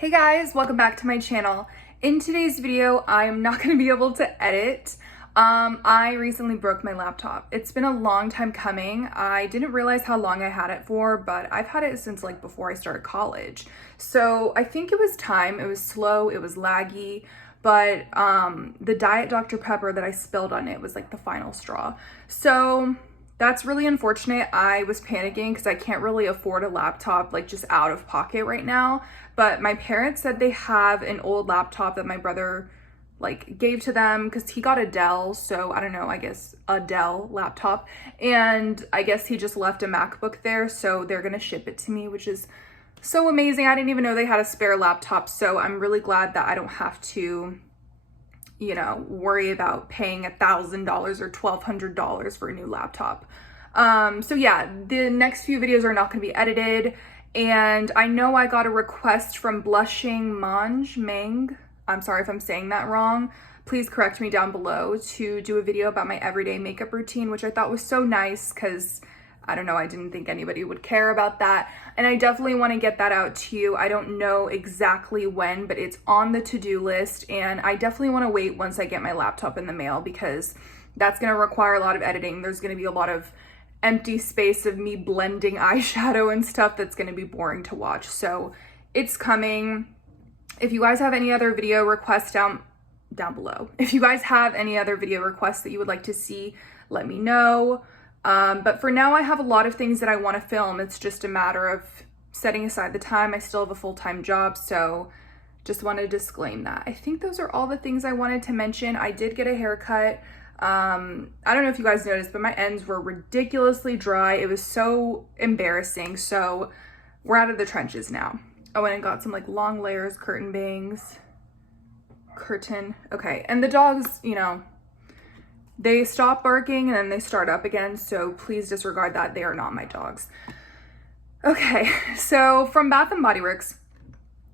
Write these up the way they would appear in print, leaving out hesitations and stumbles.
Hey guys, welcome back to my channel. In today's video, I'm not going to be able to edit. I recently broke my laptop. It's been a long time coming. I didn't realize how long I had it for, but I've had it since like before I started college. So I think it was time. It was slow, it was laggy, but the Diet Dr. Pepper that I spilled on it was like the final straw. So that's really unfortunate. I was panicking because I can't really afford a laptop like just out of pocket right now. But my parents said they have an old laptop that my brother like gave to them because he got a Dell. So I don't know, I guess a Dell laptop. And I guess he just left a MacBook there. So they're going to ship it to me, which is so amazing. I didn't even know they had a spare laptop. So I'm really glad that I don't have to, you know, worry about paying $1,000 or $1,200 for a new laptop. So yeah, the next few videos are not going to be edited. And I know I got a request from Blushing Mang. I'm sorry if I'm saying that wrong. Please correct me down below to do a video about my everyday makeup routine, which I thought was so nice because I don't know, I didn't think anybody would care about that. And I definitely want to get that out to you. I don't know exactly when, but it's on the to-do list. And I definitely want to wait once I get my laptop in the mail because that's going to require a lot of editing. There's going to be a lot of empty space of me blending eyeshadow and stuff that's going to be boring to watch. So it's coming. If you guys have any other video requests down below, if you guys have any other video requests that you would like to see, let me know. But for now, I have a lot of things that I want to film. It's just a matter of setting aside the time. I still have a full-time job, so just want to disclaim that. I think those are all the things I wanted to mention. I did get a haircut. I don't know if you guys noticed, but my ends were ridiculously dry. It was so embarrassing. So we're out of the trenches now. I went and got some like long layers, curtain bangs, okay. And the dogs, you know, they stop barking and then they start up again. So please disregard that. They are not my dogs. Okay. So from Bath & Body Works,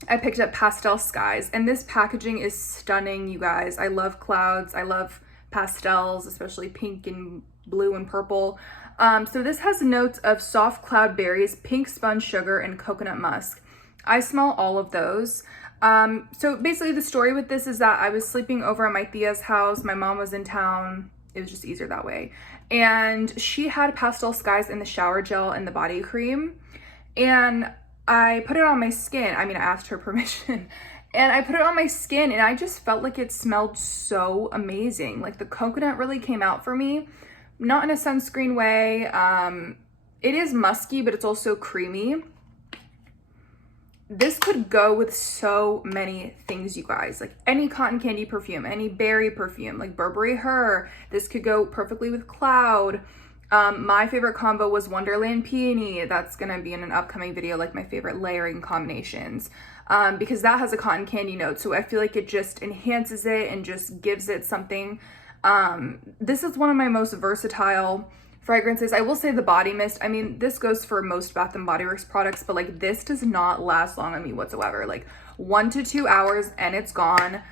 I picked up Pastel Skies, and this packaging is stunning, you guys. I love clouds. I love pastels, especially pink and blue and purple. So this has notes of soft cloud berries, pink sponge sugar, and coconut musk. I smell all of those. So basically the story with this is that I was sleeping over at my Thea's house. My mom was in town. It was just easier that way. And she had Pastel Skies in the shower gel and the body cream. And I put it on my skin. I mean, I asked her permission. And I put it on my skin and I just felt like it smelled so amazing. Like the coconut really came out for me. Not in a sunscreen way. It is musky, but it's also creamy. This could go with so many things, you guys. Like any cotton candy perfume, any berry perfume, like Burberry Her. This could go perfectly with cloud. My favorite combo was Wonderland Peony. That's gonna be in an upcoming video, like my favorite layering combinations. Because that has a cotton candy note. So I feel like it just enhances it and just gives it something. This is one of my most versatile fragrances. I will say the body mist, I mean, this goes for most Bath & Body Works products, but like this does not last long on me whatsoever. Like 1 to 2 hours and it's gone.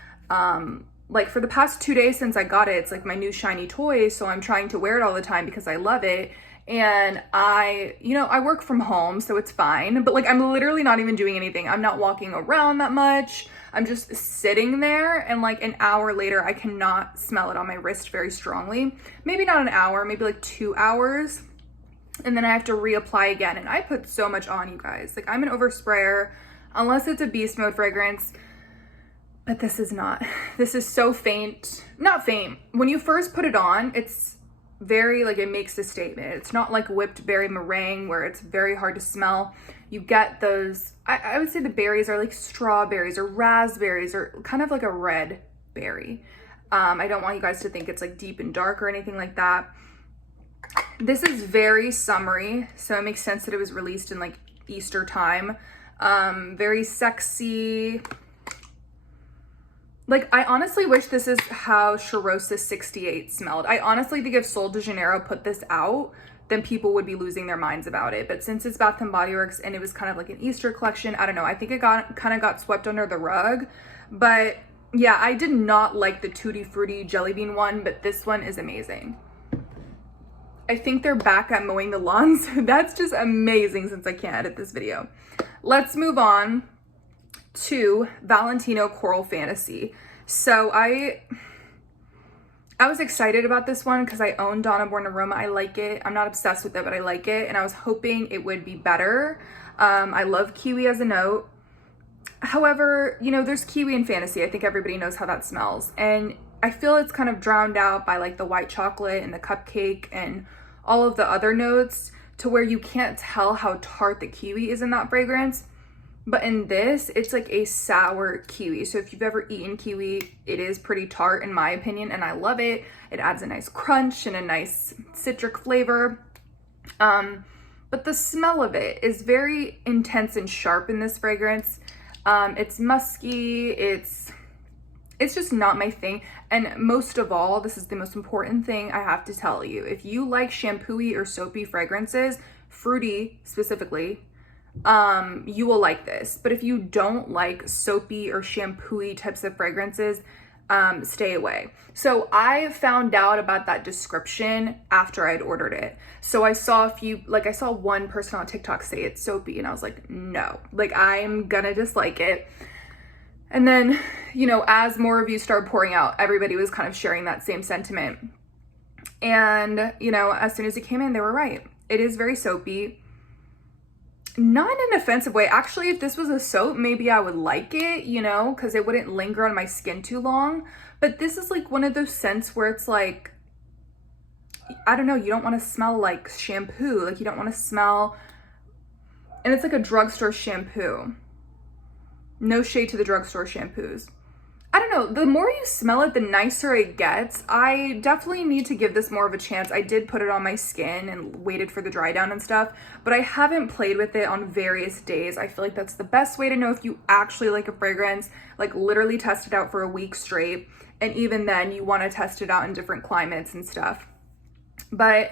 Like for the past 2 days since I got it, it's like my new shiny toy. So I'm trying to wear it all the time because I love it. And I work from home, so it's fine. But like, I'm literally not even doing anything. I'm not walking around that much. I'm just sitting there, and like an hour later, I cannot smell it on my wrist very strongly. Maybe not an hour, maybe like 2 hours. And then I have to reapply again. And I put so much on, you guys. Like I'm an oversprayer, unless it's a beast mode fragrance. But this is not. This is so faint. Not faint. When you first put it on, it's very, like, it makes a statement. It's not like whipped berry meringue where it's very hard to smell. You get those, I would say the berries are like strawberries or raspberries or kind of like a red berry. I don't want you guys to think it's like deep and dark or anything like that. This is very summery, so it makes sense that it was released in like Easter time. Very sexy. Like, I honestly wish this is how Charosta 68 smelled. I honestly think if Sol de Janeiro put this out, then people would be losing their minds about it. But since it's Bath & Body Works and it was kind of like an Easter collection, I don't know. I think it kind of got swept under the rug. But yeah, I did not like the Tutti Frutti Jelly Bean one, but this one is amazing. I think they're back at mowing the lawns. That's just amazing since I can't edit this video. Let's move on. to Valentino Coral Fantasy. So I was excited about this one because I own Donna Born Aroma. I like it. I'm not obsessed with it, but I like it. And I was hoping it would be better. I love kiwi as a note. However, you know, there's kiwi in fantasy. I think everybody knows how that smells. And I feel it's kind of drowned out by like the white chocolate and the cupcake and all of the other notes to where you can't tell how tart the kiwi is in that fragrance. But in this, it's like a sour kiwi. So if you've ever eaten kiwi, it is pretty tart in my opinion, and I love it. It adds a nice crunch and a nice citric flavor. But the smell of it is very intense and sharp in this fragrance. It's musky, it's just not my thing. And most of all, this is the most important thing I have to tell you. If you like shampoo-y or soapy fragrances, fruity specifically, you will like this. But if you don't like soapy or shampoo-y types of fragrances, stay away. So I found out about that description after I'd ordered it. So I saw I saw one person on TikTok say it's soapy, and I was like, no, like I'm gonna dislike it. And then, you know, as more reviews started pouring out, everybody was kind of sharing that same sentiment. And, you know, as soon as it came in, they were right. It is very soapy. Not in an offensive way. Actually, if this was a soap, maybe I would like it, you know, because it wouldn't linger on my skin too long. But this is like one of those scents where it's like, I don't know, you don't want to smell like shampoo. Like you don't want to smell, and it's like a drugstore shampoo. No shade to the drugstore shampoos. I don't know, the more you smell it, the nicer it gets. I definitely need to give this more of a chance. I did put it on my skin and waited for the dry down and stuff, but I haven't played with it on various days. I feel like that's the best way to know if you actually like a fragrance, like literally test it out for a week straight. And even then you want to test it out in different climates and stuff. But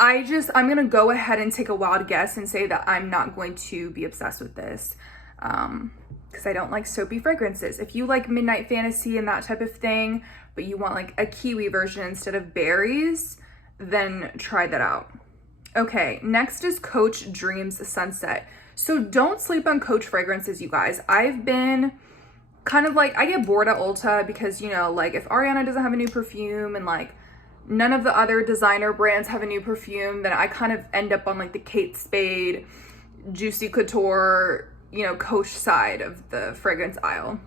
I'm going to go ahead and take a wild guess and say that I'm not going to be obsessed with this. Because I don't like soapy fragrances. If you like Midnight Fantasy and that type of thing, but you want like a kiwi version instead of berries, then try that out. Okay, next is Coach Dreams Sunset. So don't sleep on Coach fragrances, you guys. I've been kind of like, I get bored at Ulta because, you know, like if Ariana doesn't have a new perfume and like none of the other designer brands have a new perfume, then I kind of end up on like the Kate Spade, Juicy Couture, you know, Coach side of the fragrance aisle.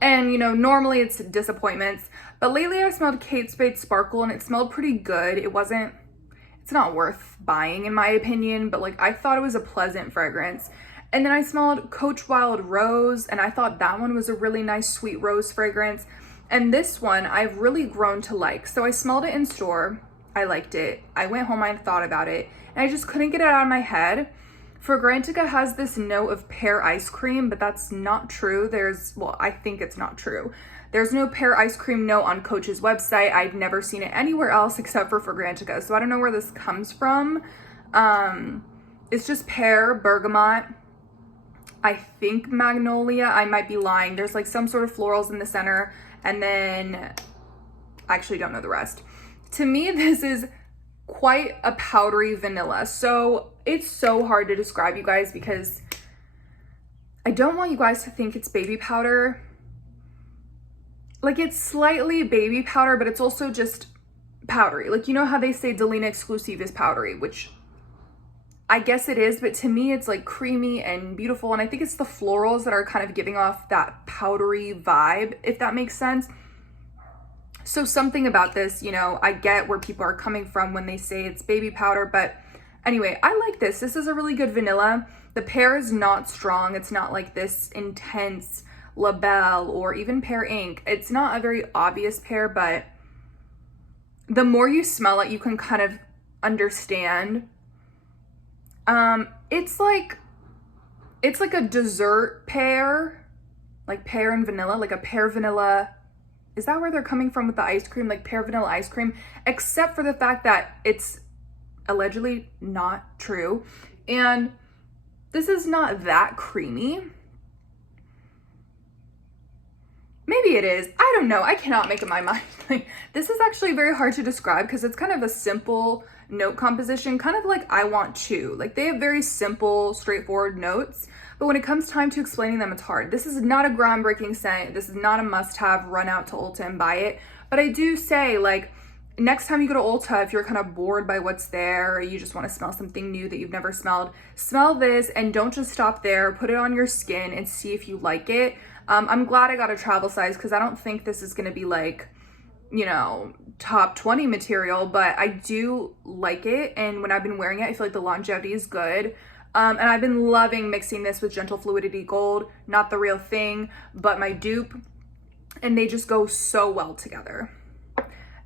And, you know, normally it's disappointments, but lately I smelled Kate Spade Sparkle and it smelled pretty good. It's not worth buying in my opinion, but like I thought it was a pleasant fragrance. And then I smelled Coach Wild Rose and I thought that one was a really nice sweet rose fragrance. And this one I've really grown to like. So I smelled it in store. I liked it. I went home, I thought about it, and I just couldn't get it out of my head. Fragrantica has this note of pear ice cream, but that's not true. I think it's not true. There's no pear ice cream note on Coach's website. I've never seen it anywhere else except for Fragrantica. So I don't know where this comes from. It's just pear, bergamot, I think magnolia. I might be lying. There's like some sort of florals in the center, and then I actually don't know the rest. To me, this is quite a powdery vanilla. So it's so hard to describe, you guys, because I don't want you guys to think it's baby powder. Like it's slightly baby powder, but it's also just powdery. Like, you know how they say Delina Exclusive is powdery, which I guess it is, but to me it's like creamy and beautiful. And I think it's the florals that are kind of giving off that powdery vibe, if that makes sense. So something about this, you know, I get where people are coming from when they say it's baby powder, but anyway, I like this. This is a really good vanilla. The pear is not strong. It's not like this intense La Belle or even Pear Ink. It's not a very obvious pear, but the more you smell it, you can kind of understand. It's like a dessert pear, like pear and vanilla, like a pear vanilla. Is that where they're coming from with the ice cream? Like pear vanilla ice cream, except for the fact that it's allegedly not true. And this is not that creamy. Maybe it is. I don't know. I cannot make up my mind. Like, this is actually very hard to describe because it's kind of a simple note composition, kind of like I Want To. Like they have very simple, straightforward notes, but when it comes time to explaining them, it's hard. This is not a groundbreaking scent. This is not a must-have. Run out to Ulta and buy it. But I do say, like, next time you go to Ulta, if you're kind of bored by what's there, or you just want to smell something new that you've never smelled, smell this and don't just stop there. Put it on your skin and see if you like it. I'm glad I got a travel size because I don't think this is going to be like, you know, top 20 material, but I do like it. And when I've been wearing it, I feel like the longevity is good. And I've been loving mixing this with Gentle Fluidity Gold, not the real thing, but my dupe. And they just go so well together.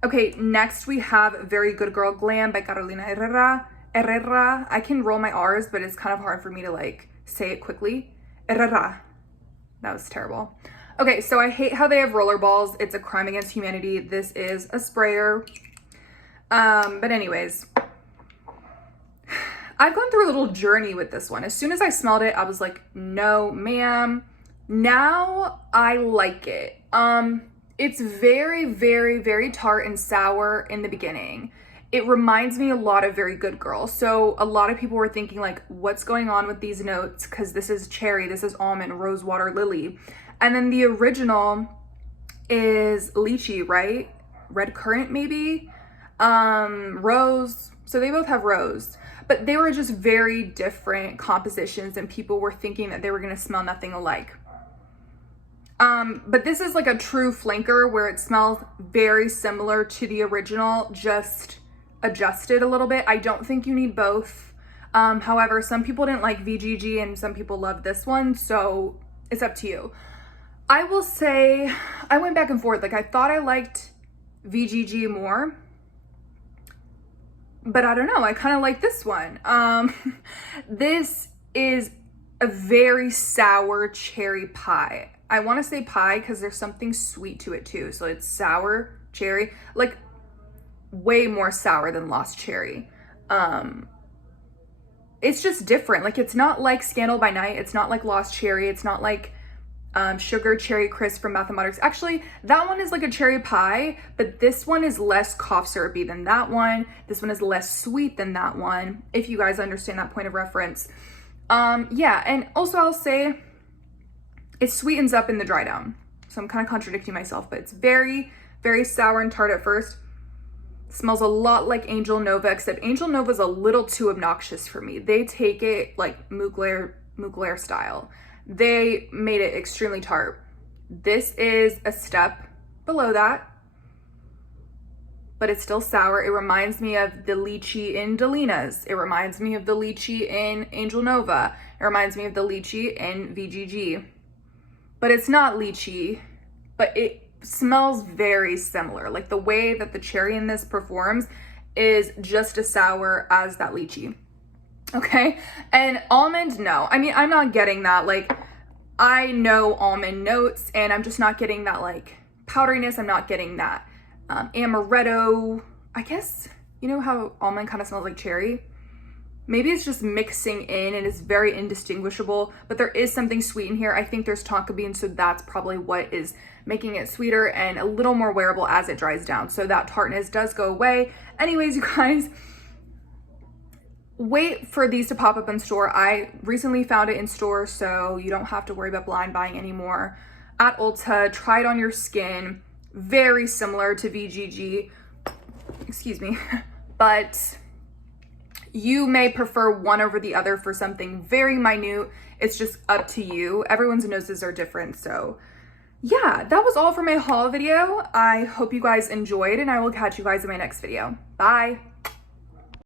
Okay, next we have Very Good Girl Glam by Carolina Herrera. Herrera. I can roll my R's, but it's kind of hard for me to like say it quickly. Herrera. That was terrible. Okay, so I hate how they have roller balls. It's a crime against humanity. This is a sprayer. But anyways, I've gone through a little journey with this one. As soon as I smelled it, I was like, no, ma'am. Now I like it. It's very, very, very tart and sour in the beginning. It reminds me a lot of Very Good Girl. So a lot of people were thinking like, what's going on with these notes? Because this is cherry, this is almond, rosewater, lily. And then the original is lychee, right? Red currant maybe? Rose. So they both have rose. But they were just very different compositions and people were thinking that they were going to smell nothing alike. But this is like a true flanker where it smells very similar to the original, just adjusted a little bit. I don't think you need both. However, some people didn't like VGG and some people love this one, so it's up to you. I will say I went back and forth. Like I thought I liked VGG more, but I don't know. I kind of like this one. This is a very sour cherry pie. I want to say pie because there's something sweet to it too. So it's sour cherry, like way more sour than Lost Cherry. It's just different. Like it's not like Scandal by Night. It's not like Lost Cherry. It's not like Sugar Cherry Crisp from Bath & Body Works. Actually, that one is like a cherry pie, but this one is less cough syrupy than that one. This one is less sweet than that one, if you guys understand that point of reference. Yeah, and also I'll say it sweetens up in the dry down. So I'm kind of contradicting myself, but it's very, very sour and tart at first. Smells a lot like Angel Nova, except Angel Nova is a little too obnoxious for me. They take it like Mugler style. They made it extremely tart. This is a step below that, but it's still sour. It reminds me of the lychee in Delina's. It reminds me of the lychee in Angel Nova. It reminds me of the lychee in VGG. But it's not lychee, but it smells very similar. Like the way that the cherry in this performs is just as sour as that lychee. Okay, and almond, no. I mean, I'm not getting that. Like, I know almond notes, and I'm just not getting that, like, powderiness. I'm not getting that amaretto. I guess, you know how almond kind of smells like cherry? Maybe it's just mixing in and it's very indistinguishable, but there is something sweet in here. I think there's tonka bean, so that's probably what is making it sweeter and a little more wearable as it dries down. So that tartness does go away. Anyways, you guys, wait for these to pop up in store. I recently found it in store, so you don't have to worry about blind buying anymore. At Ulta, try it on your skin. Very similar to VGG, excuse me, but you may prefer one over the other for something very minute. It's just up to you. Everyone's noses are different, so yeah, that was all for my haul video. I hope you guys enjoyed, and I will catch you guys in my next video. Bye.